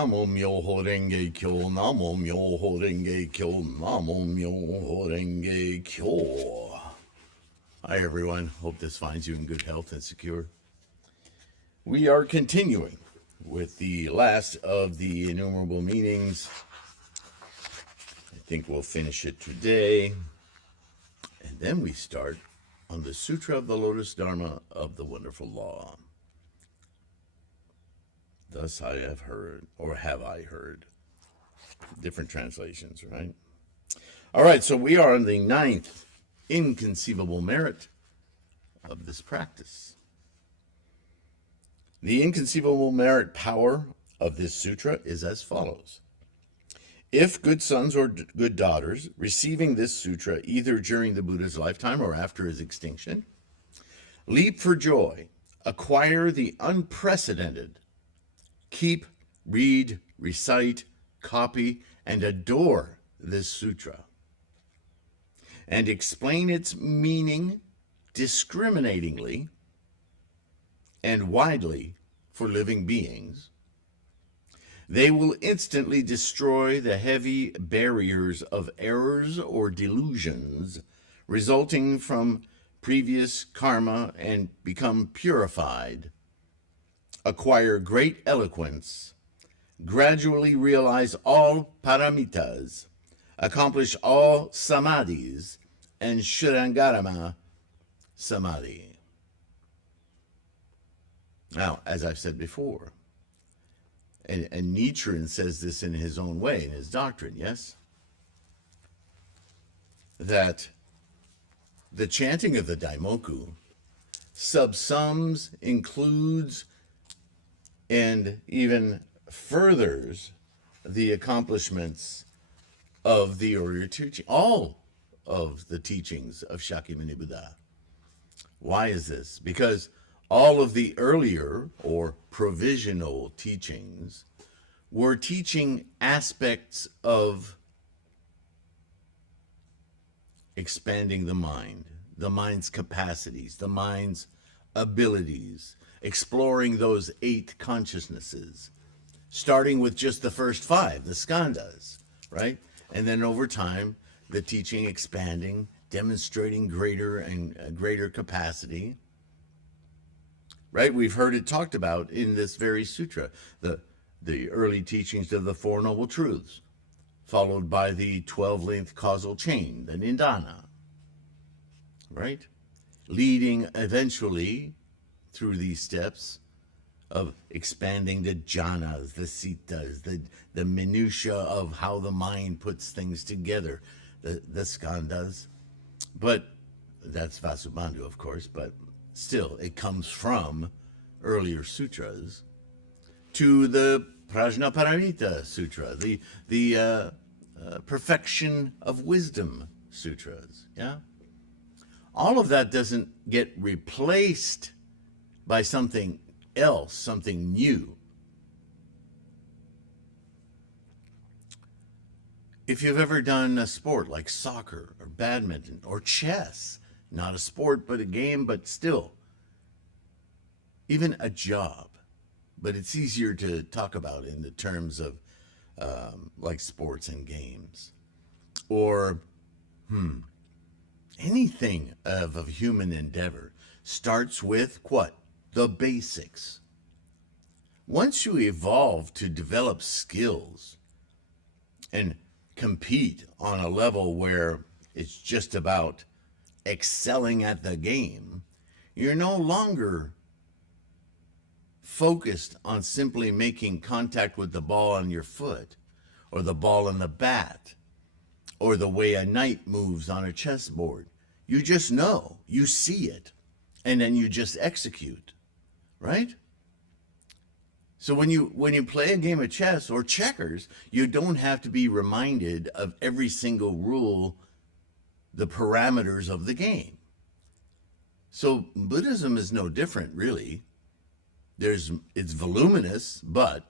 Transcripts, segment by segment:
Namo Myoho Renge Kyo, Namo Myoho Renge Kyo, Namo Myoho Renge Kyo. Hi everyone, hope this finds you in good health and secure. We are continuing with the last of the Innumerable Meanings. I think we'll finish it today. And then we start on the Sutra of the Lotus Dharma of the Wonderful Law. Thus I have heard, or have I heard. Different translations, right? All right, so we are on the 9th inconceivable merit of this practice. The inconceivable merit power of this sutra is as follows. If good sons or good daughters receiving this sutra either during the Buddha's lifetime or after his extinction, leap for joy, acquire the unprecedented, keep, read, recite, copy, and adore this sutra, and explain its meaning discriminatingly and widely for living beings, they will instantly destroy the heavy barriers of errors or delusions resulting from previous karma and become purified, acquire great eloquence, gradually realize all paramitas, accomplish all samadhis, and Shurangarama samadhi. Now, as I've said before, and Nichiren says this in his own way, in his doctrine, yes? That the chanting of the Daimoku subsums, includes, and even furthers the accomplishments of the earlier teaching, all of the teachings of Shakyamuni Buddha. Why is this? Because all of the earlier or provisional teachings were teaching aspects of expanding the mind, the mind's capacities, the mind's abilities, exploring those 8 consciousnesses, starting with just the first 5, the skandhas, right? And then over time, the teaching expanding, demonstrating greater and greater capacity, right? We've heard it talked about in this very sutra, the early teachings of the Four Noble Truths, followed by the 12-length causal chain, the Nidana, right? Leading eventually through these steps of expanding the jhanas, the sitas, the minutiae of how the mind puts things together, the skandhas. But that's Vasubandhu, of course, but still, it comes from earlier sutras to the Prajnaparamita Sutra, the Perfection of Wisdom Sutras, yeah? All of that doesn't get replaced by something else, something new. If you've ever done a sport like soccer or badminton or chess, not a sport but a game, but still, even a job, but it's easier to talk about in the terms of like sports and games, or anything of a human endeavor starts with what? The basics. Once you evolve to develop skills and compete on a level where it's just about excelling at the game, you're no longer focused on simply making contact with the ball on your foot, or the ball on the bat, or the way a knight moves on a chessboard. You just know, you see it, and then you just execute, right? So when you play a game of chess or checkers, you don't have to be reminded of every single rule, the parameters of the game. So Buddhism is no different, really. It's voluminous, but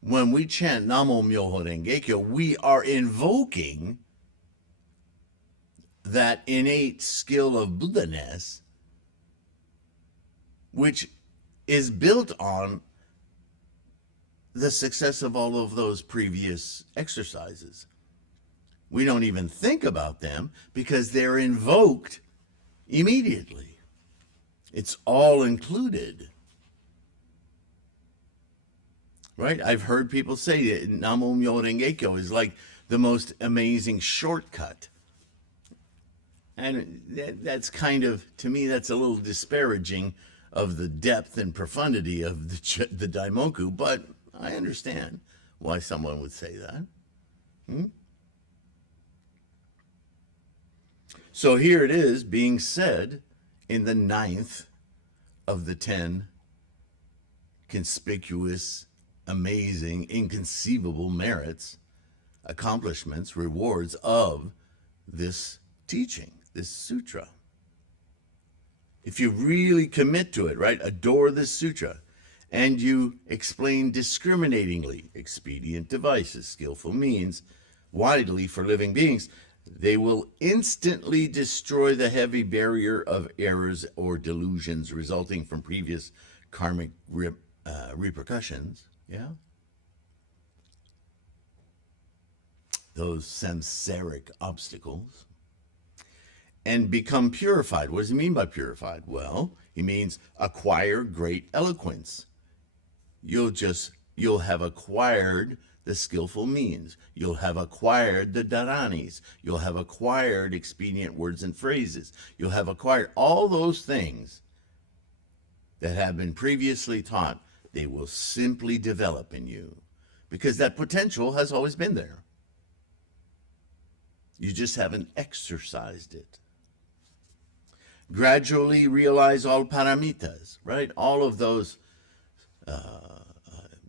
when we chant Namo Myoho Renge Kyo, we are invoking that innate skill of Buddha-ness, which is built on the success of all of those previous exercises. We don't even think about them because they're invoked immediately. It's all included. Right? I've heard people say that Namo Myo Renge Kyo is like the most amazing shortcut. And that's kind of, to me, that's a little disparaging of the depth and profundity of the Daimoku, but I understand why someone would say that. So here it is being said in the 9th of the 10 conspicuous, amazing, inconceivable merits, accomplishments, rewards of this teaching, this sutra. If you really commit to it, right, adore this sutra, and you explain discriminatingly expedient devices, skillful means, widely for living beings, they will instantly destroy the heavy barrier of errors or delusions resulting from previous karmic repercussions. Yeah? Those samsaric obstacles. And become purified. What does he mean by purified? Well, he means acquire great eloquence. You'll have acquired the skillful means. You'll have acquired the dharanis. You'll have acquired expedient words and phrases. You'll have acquired all those things that have been previously taught. They will simply develop in you because that potential has always been there. You just haven't exercised it. Gradually realize all paramitas, right? All of those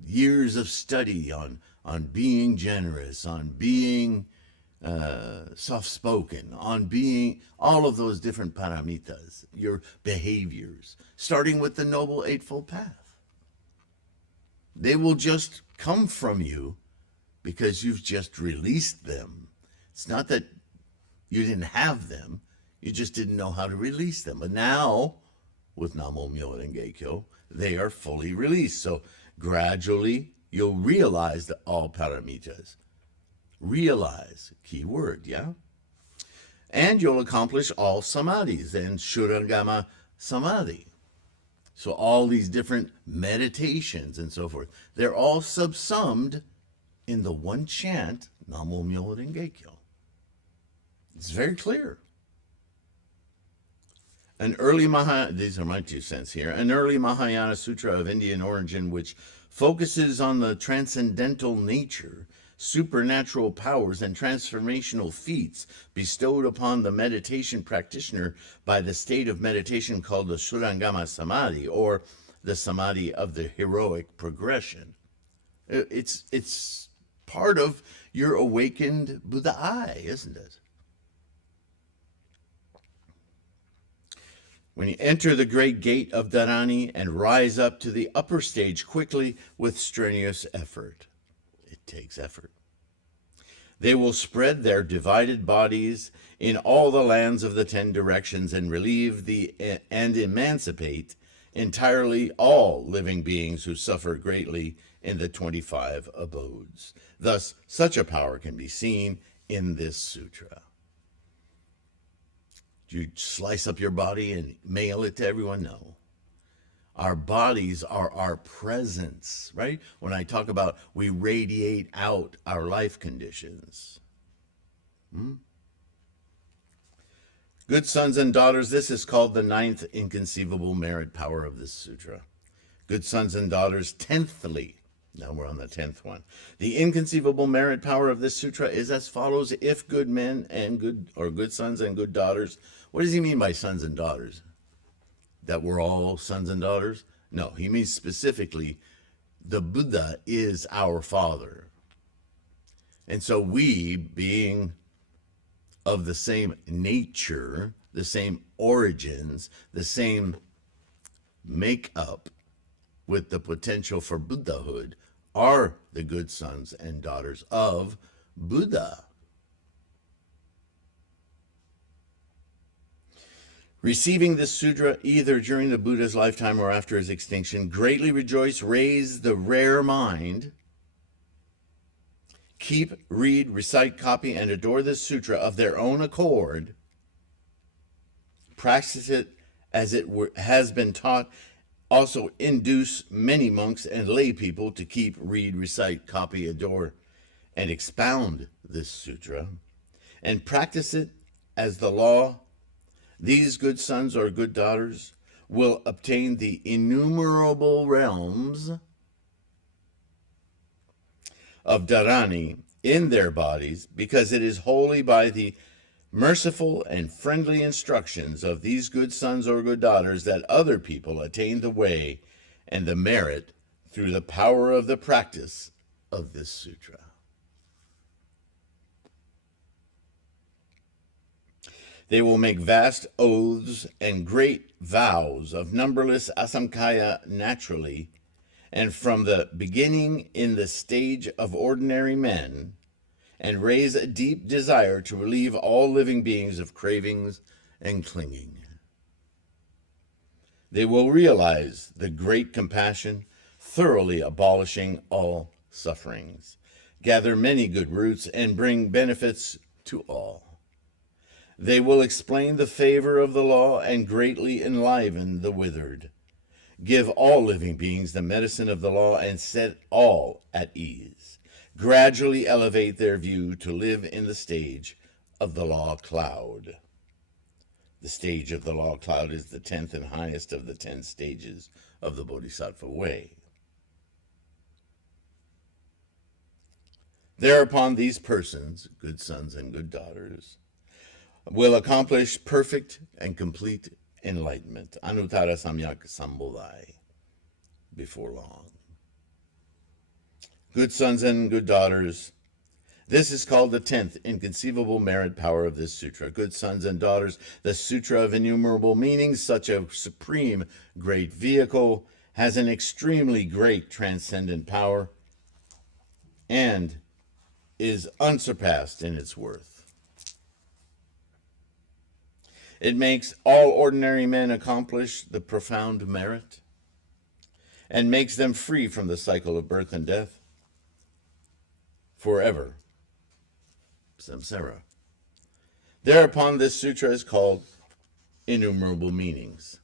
years of study on being generous, on being soft-spoken, on being all of those different paramitas, your behaviors, starting with the Noble Eightfold Path. They will just come from you because you've just released them. It's not that you didn't have them, you just didn't know how to release them. But now, with Namo Myo Renge Kyo, they are fully released. So gradually, you'll realize that all paramitas. Realize, key word, yeah? And you'll accomplish all samadhis and Shurangama Samadhi. So all these different meditations and so forth, they're all subsumed in the one chant, Namo Myo Renge Kyo. It's very clear. These are my 2 cents here. An early Mahayana Sutra of Indian origin which focuses on the transcendental nature, supernatural powers, and transformational feats bestowed upon the meditation practitioner by the state of meditation called the Shurangama Samadhi, or the Samadhi of the heroic progression. It's part of your awakened Buddha eye, isn't it? When you enter the great gate of Dharani and rise up to the upper stage quickly with strenuous effort. It takes effort. They will spread their divided bodies in all the lands of the 10 directions and relieve and emancipate entirely all living beings who suffer greatly in the 25 abodes. Thus, such a power can be seen in this sutra. Do you slice up your body and mail it to everyone? No. Our bodies are our presence, right? When I talk about we radiate out our life conditions. Good sons and daughters, this is called the 9th inconceivable merit power of this sutra. Good sons and daughters, 10thly. Now we're on the 10th one. The inconceivable merit power of this sutra is as follows. If good men and good sons and good daughters. What does he mean by sons and daughters? That we're all sons and daughters? No, he means specifically the Buddha is our father. And so we, being of the same nature, the same origins, the same makeup with the potential for Buddhahood, are the good sons and daughters of Buddha. Receiving this sutra either during the Buddha's lifetime or after his extinction, greatly rejoice, raise the rare mind, keep, read, recite, copy, and adore this sutra of their own accord, practice it as it has been taught, also induce many monks and lay people to keep, read, recite, copy, adore, and expound this sutra, and practice it as the law. These good sons or good daughters will obtain the innumerable realms of Dharani in their bodies, because it is wholly by the merciful and friendly instructions of these good sons or good daughters that other people attain the way and the merit through the power of the practice of this sutra. They will make vast oaths and great vows of numberless asamkhya naturally, and from the beginning in the stage of ordinary men, and raise a deep desire to relieve all living beings of cravings and clinging. They will realize the great compassion, thoroughly abolishing all sufferings, gather many good roots, and bring benefits to all. They will explain the favor of the law and greatly enliven the withered, give all living beings the medicine of the law, and set all at ease, gradually elevate their view to live in the stage of the law cloud. The stage of the law cloud is the 10th and highest of the 10 stages of the Bodhisattva way. Thereupon these persons, good sons and good daughters, will accomplish perfect and complete enlightenment, Anuttara Samyak Sambodhai, before long. Good sons and good daughters, this is called the 10th inconceivable merit power of this sutra. Good sons and daughters, the Sutra of Innumerable Meanings, such a supreme great vehicle, has an extremely great transcendent power and is unsurpassed in its worth. It makes all ordinary men accomplish the profound merit and makes them free from the cycle of birth and death forever. Samsara. Thereupon this sutra is called Innumerable Meanings.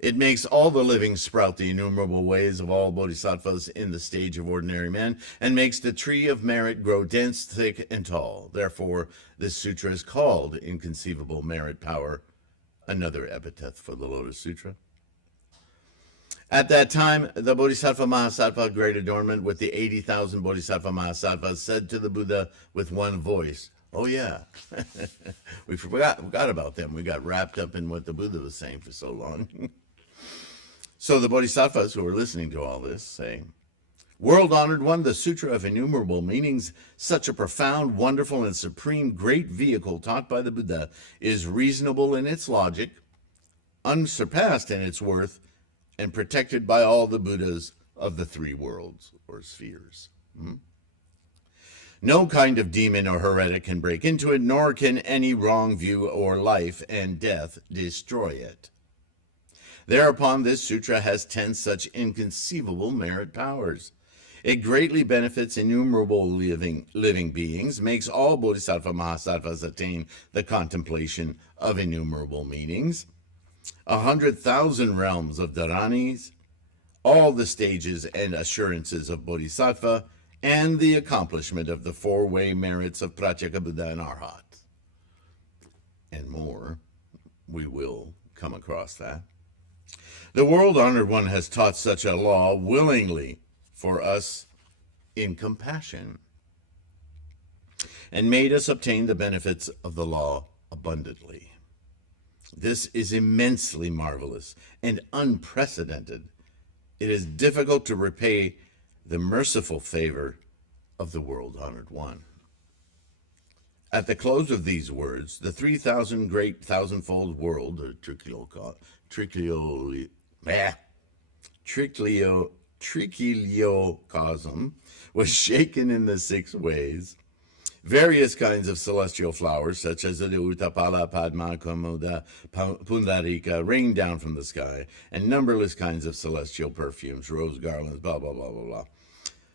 It makes all the living sprout the innumerable ways of all bodhisattvas in the stage of ordinary men, and makes the tree of merit grow dense, thick, and tall. Therefore, this sutra is called Inconceivable Merit Power, another epithet for the Lotus Sutra. At that time, the Bodhisattva Mahasattva, great adornment, with the 80,000 Bodhisattva Mahasattvas, said to the Buddha with one voice, oh yeah, we forgot about them. We got wrapped up in what the Buddha was saying for so long. So the Bodhisattvas who were listening to all this say, world-honored one, the Sutra of Innumerable Meanings, such a profound, wonderful, and supreme great vehicle taught by the Buddha, is reasonable in its logic, unsurpassed in its worth, and protected by all the Buddhas of the 3 worlds or spheres. No kind of demon or heretic can break into it, nor can any wrong view or life and death destroy it. Thereupon, this sutra has 10 such inconceivable merit powers. It greatly benefits innumerable living beings, makes all Bodhisattva Mahasattvas attain the contemplation of innumerable meanings, 100,000 realms of Dharanis, all the stages and assurances of Bodhisattva, and the accomplishment of the 4-way merits of Pratyeka Buddha and Arhat. And more, we will come across that. The world-honored one has taught such a law willingly for us in compassion, and made us obtain the benefits of the law abundantly. This is immensely marvelous and unprecedented. It is difficult to repay the merciful favor of the world-honored one. At the close of these words, the 3,000 great thousandfold world, or trichiliocosm, was shaken in the 6 ways, Various kinds of celestial flowers, such as the Utapala, Padma, Komoda, Pundarika, rained down from the sky, and numberless kinds of celestial perfumes, rose garlands, blah, blah, blah, blah, blah.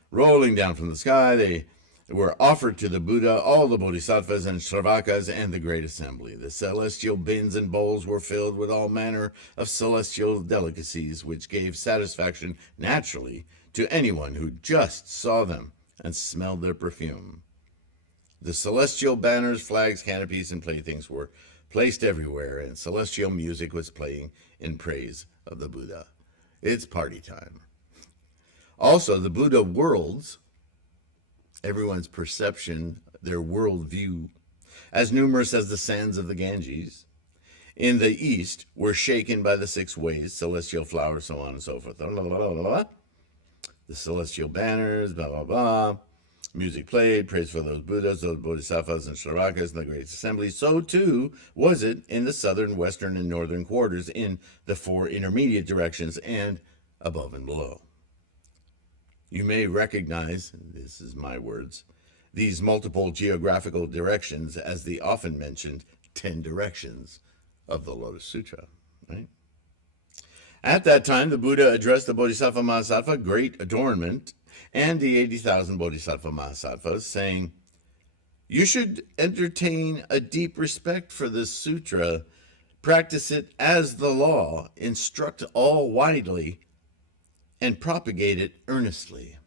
Rolling down from the sky, they were offered to the Buddha, all the bodhisattvas and shravakas, and the great assembly. The celestial bins and bowls were filled with all manner of celestial delicacies, which gave satisfaction naturally to anyone who just saw them and smelled their perfume. The celestial banners, flags, canopies, and playthings were placed everywhere, and celestial music was playing in praise of the Buddha. It's party time. Also, the Buddha worlds, everyone's perception, their worldview, as numerous as the sands of the Ganges, in the east were shaken by the 6 ways, celestial flowers, so on and so forth. Blah, blah, blah, blah, blah. The celestial banners, blah, blah, blah. Music played, praise for those Buddhas, those Bodhisattvas and Shravakas in the great assembly. So too was it in the southern, western, and northern quarters, in the 4 intermediate directions, and above and below. You may recognize, this is my words, these multiple geographical directions as the often mentioned 10 directions of the Lotus Sutra, right? At that time, the Buddha addressed the Bodhisattva Mahasattva, great adornment, and the 80,000 Bodhisattva Mahasattvas, saying, "You should entertain a deep respect for this sutra, practice it as the law, instruct all widely, and propagate it earnestly.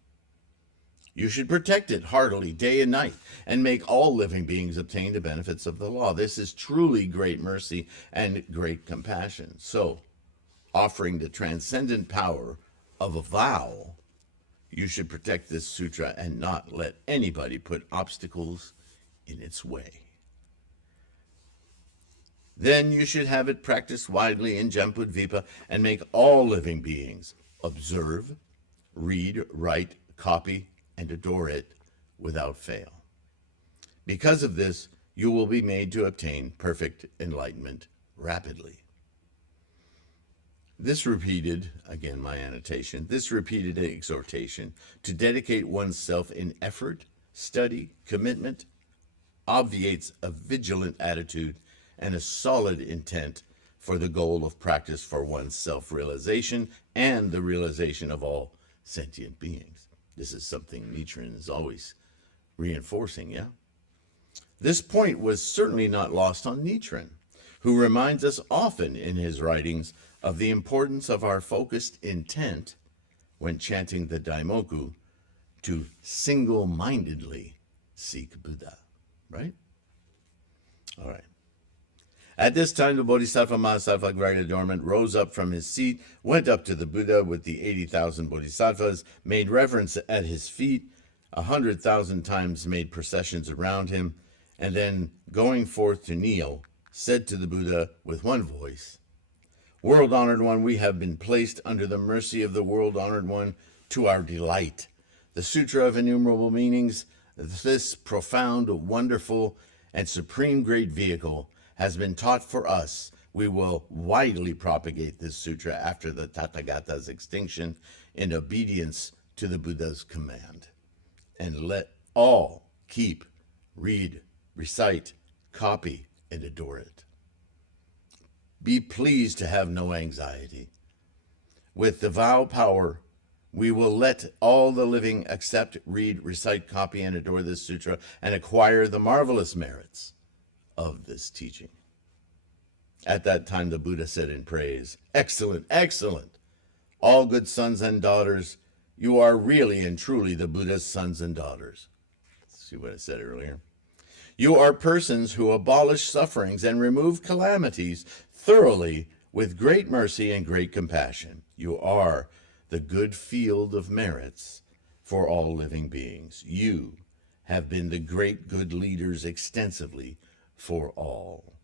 You should protect it heartily day and night, and make all living beings obtain the benefits of the law. This is truly great mercy and great compassion." So, offering the transcendent power of a vow, you should protect this sutra and not let anybody put obstacles in its way. Then you should have it practiced widely in Jambudvipa and make all living beings observe, read, write, copy, and adore it without fail. Because of this, you will be made to obtain perfect enlightenment rapidly. This repeated, again my annotation, this repeated exhortation to dedicate oneself in effort, study, commitment, obviates a vigilant attitude and a solid intent for the goal of practice for one's self-realization and the realization of all sentient beings. This is something Nichiren is always reinforcing, yeah? This point was certainly not lost on Nichiren, who reminds us often in his writings of the importance of our focused intent when chanting the Daimoku to single-mindedly seek Buddha, right? All right. At this time, the Bodhisattva Mahasattva, great adornment, rose up from his seat, went up to the Buddha with the 80,000 Bodhisattvas, made reverence at his feet, 100,000 times made processions around him, and then, going forth to kneel, said to the Buddha with one voice, "World-honored one, we have been placed under the mercy of the world-honored one to our delight. The Sutra of Innumerable Meanings, this profound, wonderful, and supreme great vehicle, has been taught for us. We will widely propagate this sutra after the Tathagata's extinction in obedience to the Buddha's command. And let all keep, read, recite, copy, and adore it. Be pleased to have no anxiety. With the vow power, we will let all the living accept, read, recite, copy, and adore this sutra and acquire the marvelous merits of this teaching." At that time, the Buddha said in praise, "Excellent, excellent. All good sons and daughters, you are really and truly the Buddha's sons and daughters." See what I said earlier? "You are persons who abolish sufferings and remove calamities thoroughly with great mercy and great compassion. You are the good field of merits for all living beings. You have been the great good leaders extensively for all.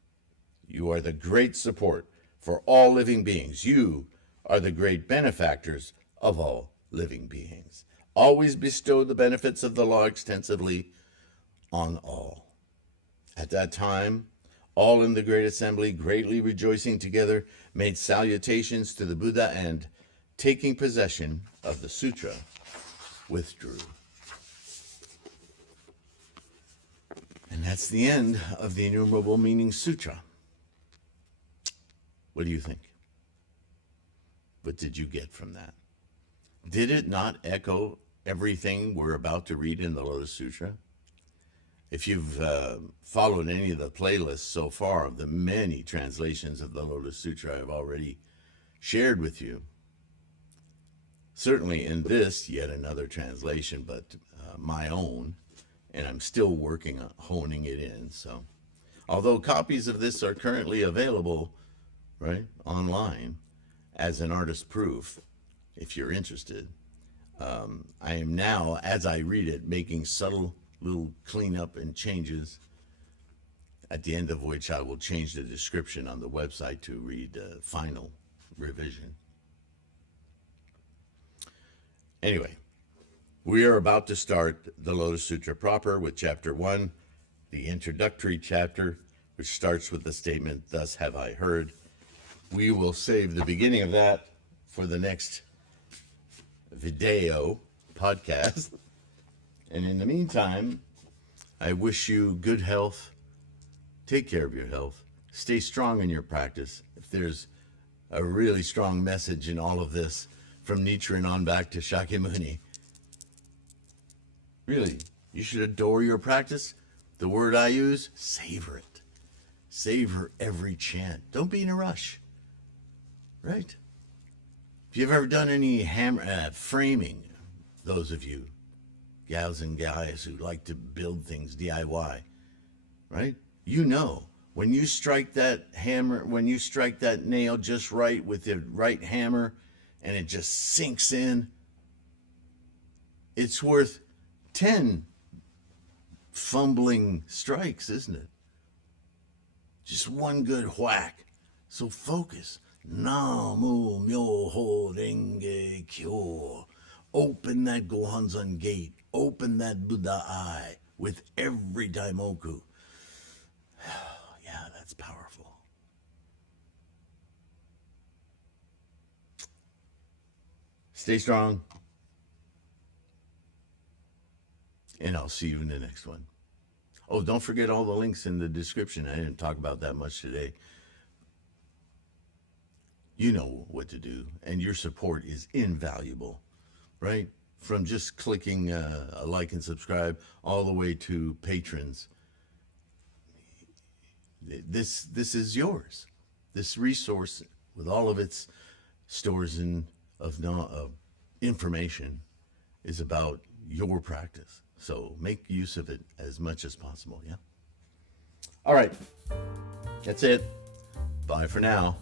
You are the great support for all living beings. You are the great benefactors of all living beings. Always bestow the benefits of the law extensively on all." At that time, all in the great assembly, greatly rejoicing together, made salutations to the Buddha and, taking possession of the sutra, withdrew. And that's the end of the Innumerable Meanings Sutra. What do you think? What did you get from that? Did it not echo everything we're about to read in the Lotus Sutra? If you've followed any of the playlists so far of the many translations of the Lotus Sutra I've already shared with you, certainly in this, yet another translation, but my own, and I'm still working on honing it in. So, although copies of this are currently available, right, online as an artist proof, if you're interested, I am now, as I read it, making subtle little cleanup and changes, at the end of which I will change the description on the website to read final revision. Anyway, we are about to start the Lotus Sutra proper with chapter 1, the introductory chapter, which starts with the statement, "Thus have I heard." We will save the beginning of that for the next video podcast. And in the meantime, I wish you good health. Take care of your health. Stay strong in your practice. If there's a really strong message in all of this, from Nichiren on back to Shakyamuni, really, you should adore your practice. The word I use, savor it. Savor every chant. Don't be in a rush, right? If you've ever done any framing, those of you gals and guys who like to build things DIY, right? You know, when you strike that hammer, when you strike that nail just right with the right hammer and it just sinks in, it's worth 10 fumbling strikes, isn't it? Just one good whack. So focus. Namu Myoho Renge Kyo. Open that Gohanzan gate. Open that Buddha eye with every daimoku. Yeah, that's powerful. Stay strong. And I'll see you in the next one. Oh, don't forget all the links in the description. I didn't talk about that much today. You know what to do, and your support is invaluable, right? From just clicking a like and subscribe all the way to patrons. This is yours. This resource with all of its stores of information is about your practice. So make use of it as much as possible, yeah? All right. That's it. Bye for now.